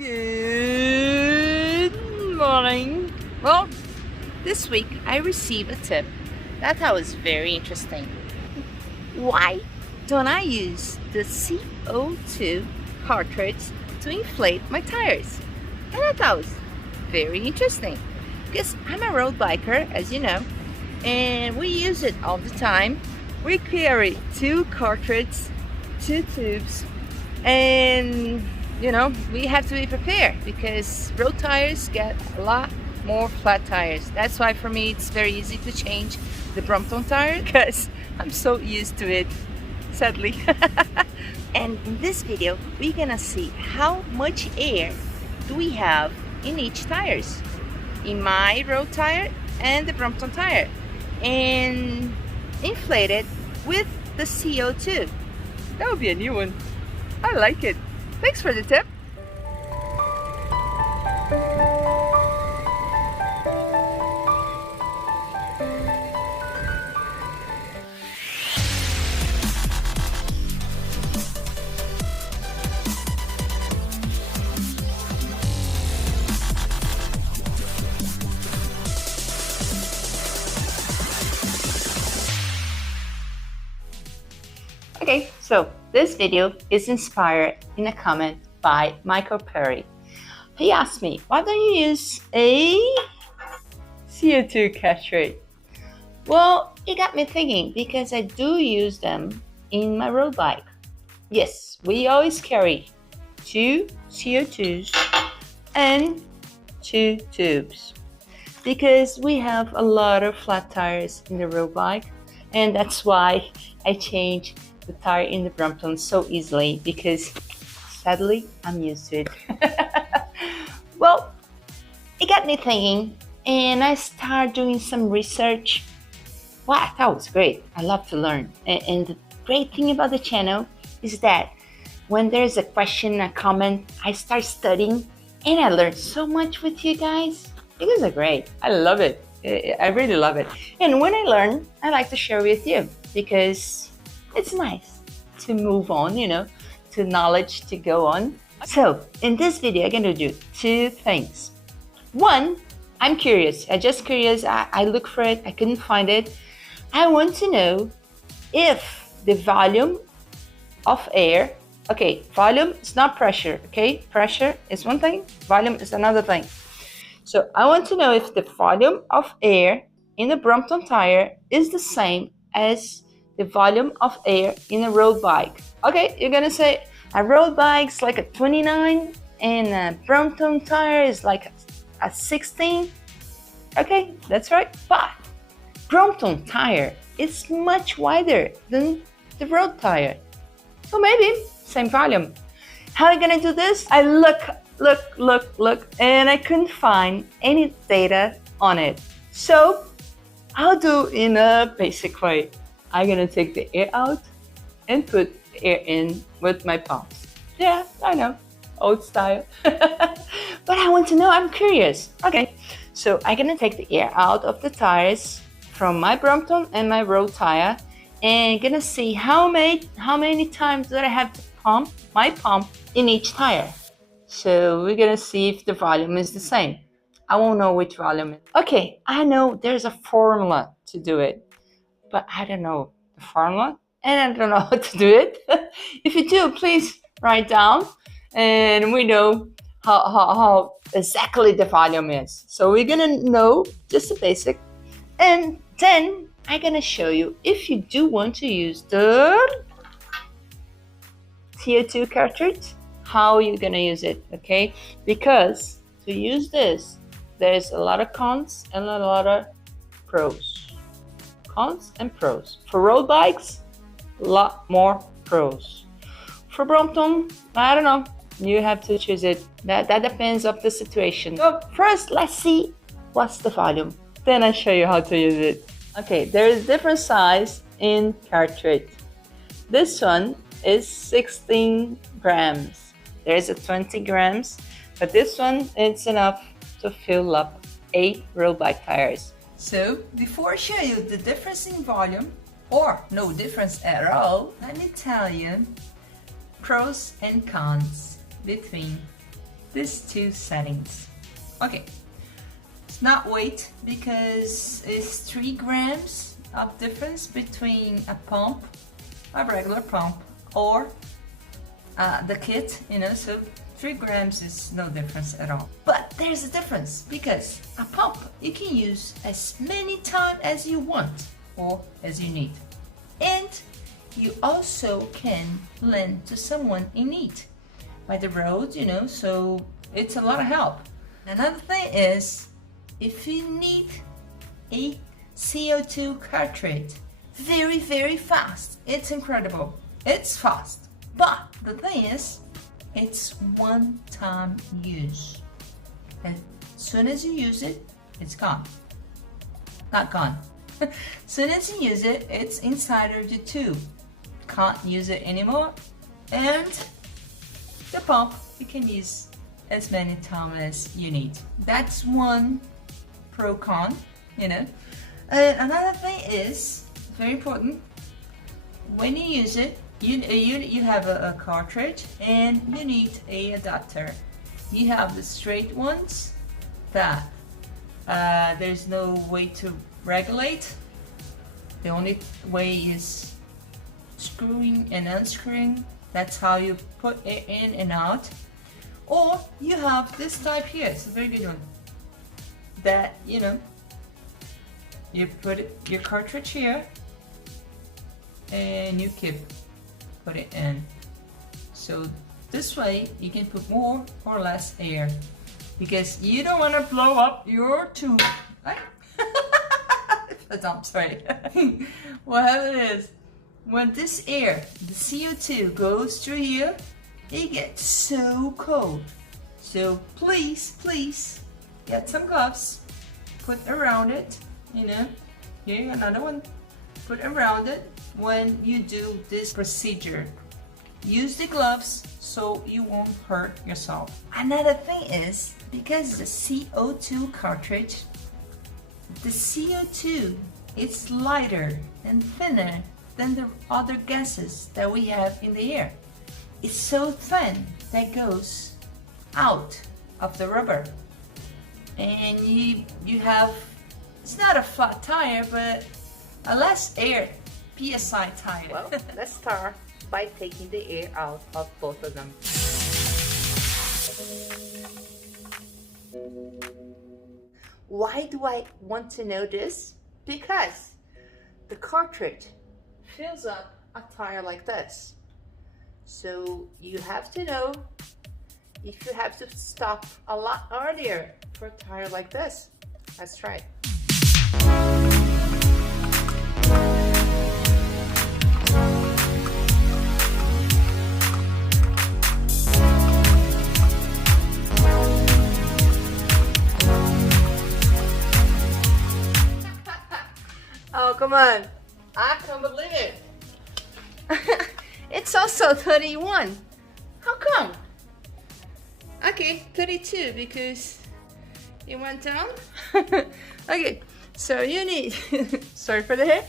Good morning. Well, this week I received a tip that I thought was very interesting. Why don't I use the CO2 cartridge to inflate my tires? And I thought it was very interesting because I'm a road biker, as you know, and we use it all the time. We carry 2 cartridges, 2 tubes, and you know, we have to be prepared because road tires get a lot more flat tires. That's why for me it's very easy to change the Brompton tire because I'm so used to it, sadly. And in this video we're gonna see how much air do we have in each tires, in my road tire and the Brompton tire, and inflate it with the CO2. That would be a new one. I like it. Thanks for the tip. Okay, so this video is inspired in a comment by Michael Perry. He asked me, why don't you use a CO2 cartridge? Well, it got me thinking because I do use them in my road bike. Yes, we always carry 2 CO2s and 2 tubes because we have a lot of flat tires in the road bike, and that's why I change the tire in the Brompton so easily because sadly I'm used to it. Well, it got me thinking and I started doing some research. Wow, that was great. I love to learn, and the great thing about the channel is that when there's a question, a comment, I start studying and I learn so much with you guys. You guys are great. I love it. I really love it. And when I learn, I like to share with you because it's nice to move on, you know, to knowledge to go on. So in this video, I'm gonna do 2 things. One, I'm curious. I just curious. I look for it. I couldn't find it. I want to know if the volume of air, okay, volume is not pressure, okay? Pressure is one thing, volume is another thing. So I want to know if the volume of air in the Brompton tire is the same as the volume of air in a road bike. Okay, you're gonna say a road bike's like a 29 and a Brompton tire is like a 16. Okay, that's right. But Brompton tire is much wider than the road tire. So maybe same volume. How are you gonna do this? I look, and I couldn't find any data on it. So I'll do in a basic way. I'm gonna take the air out and put the air in with my palms. Yeah, I know, old style. But I want to know, I'm curious. Okay, so I'm gonna take the air out of the tires from my Brompton and my road tire and gonna see how many times do I have to pump my pump in each tire. So we're gonna see if the volume is the same. I won't know which volume. Okay, I know there's a formula to do it, but I don't know the formula and I don't know how to do it. If you do, please write down and we know how exactly the volume is. So we're gonna know just the basic, and then I'm gonna show you if you do want to use the CO2 cartridge, how you're gonna use it, okay? Because to use this, there's a lot of cons and a lot of pros. Cons and pros. For road bikes, a lot more pros. For Brompton, I don't know. You have to choose it. That depends on the situation. So first, let's see what's the volume. Then I show you how to use it. Okay, there is different size in cartridge. This one is 16 grams. There's a 20 grams, but this one it's enough to fill up 8 road bike tires. So before I show you the difference in volume, or no difference at all, let me tell you pros and cons between these two settings. Okay, it's not weight because it's 3 grams of difference between a pump, a regular pump, or the kit, you know, so 3 grams is no difference at all. But there's a difference because a pump you can use as many times as you want or as you need. And you also can lend to someone in need by the road, you know, so it's a lot of help. Another thing is, if you need a CO2 cartridge, very fast, it's incredible, it's fast. But the thing is, it's one-time use. As soon as you use it, it's gone. Not gone. As soon as you use it, it's inside of the tube. Can't use it anymore. And the pump, you can use as many times as you need. That's one pro con, you know. Another thing is, very important, when you use it, you have a cartridge and you need a adapter. You have the straight ones that there's no way to regulate. The only way is screwing and unscrewing. That's how you put it in and out. Or you have this type here, it's a very good one, that, you know, you put your cartridge here and you put it in. So this way you can put more or less air, because you don't want to blow up your tube. I'm sorry. What happens is, when this air, the CO2, goes through here, it gets so cold. So please get some gloves, put around it, you know. Here, another one, put around it when you do this procedure. Use the gloves so you won't hurt yourself. Another thing is, because the CO2 cartridge, the CO2 is lighter and thinner than the other gases that we have in the air. It's so thin that goes out of the rubber, and you have, it's not a flat tire, but a less air PSI tire. Well, let's start by taking the air out of both of them. Why do I want to know this? Because the cartridge fills up a tire like this. So you have to know if you have to stop a lot earlier for a tire like this. Let's try it. Oh, come on. I can't believe it. It's also 31. How come? Okay, 32 because it went down. Okay, so you need, sorry for the hair.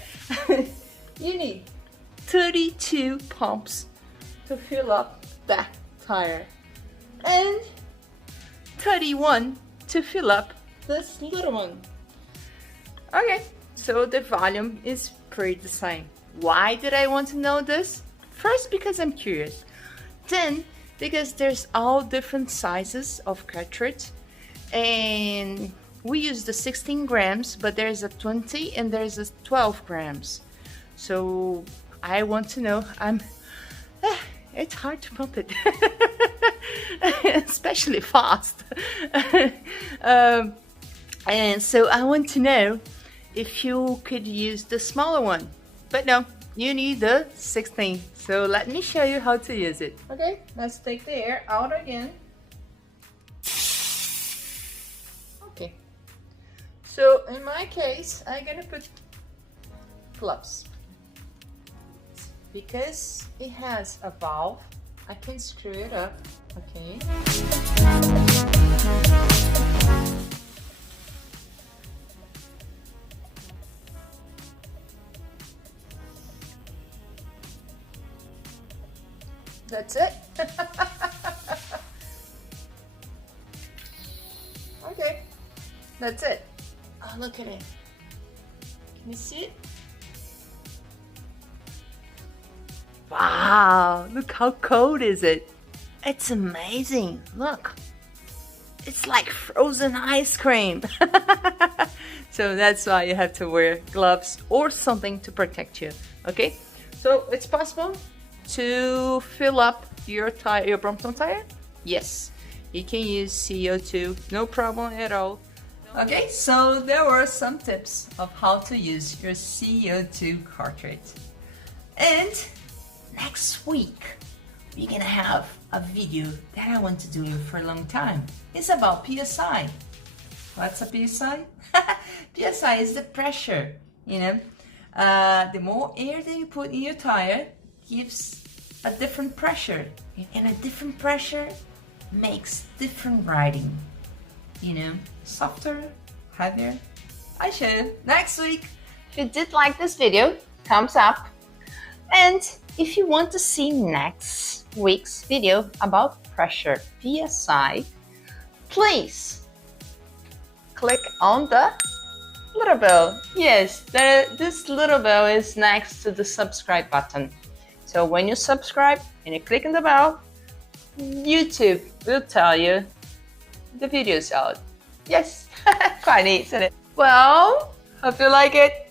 You need 32 pumps to fill up that tire, and 31 to fill up this little one. Okay, so the volume is pretty the same. Why did I want to know this? First, because I'm curious. Then, because there's all different sizes of cartridge, and we use the 16 grams, but there's a 20 and there's a 12 grams. So I want to know. It's hard to pump it, especially fast. And so I want to know if you could use the smaller one, but no, you need the 16. So let me show you how to use it. Okay, let's take the air out again. Okay, so in my case, I'm gonna put gloves. Because it has a valve, I can screw it up, okay? That's it. That's it. Oh, look at it. Can you see it? Wow, look how cold is it. It's amazing. Look. It's like frozen ice cream. So that's why you have to wear gloves or something to protect you. Okay? So it's possible to fill up your tire, your Brompton tire? Yes. You can use CO2, no problem at all. Okay, so there were some tips of how to use your CO2 cartridge. And next week, we're gonna have a video that I want to do for a long time. It's about PSI. What's a PSI? PSI is the pressure, you know. The more air that you put in your tire gives a different pressure. And a different pressure makes different riding. You know, softer, heavier. I show you next week. If you did like this video, thumbs up. And if you want to see next week's video about pressure, PSI, please click on the little bell. Yes, this little bell is next to the subscribe button. So when you subscribe and you click on the bell, YouTube will tell you the video's out. Yes, funny, isn't it? Well, hope you like it.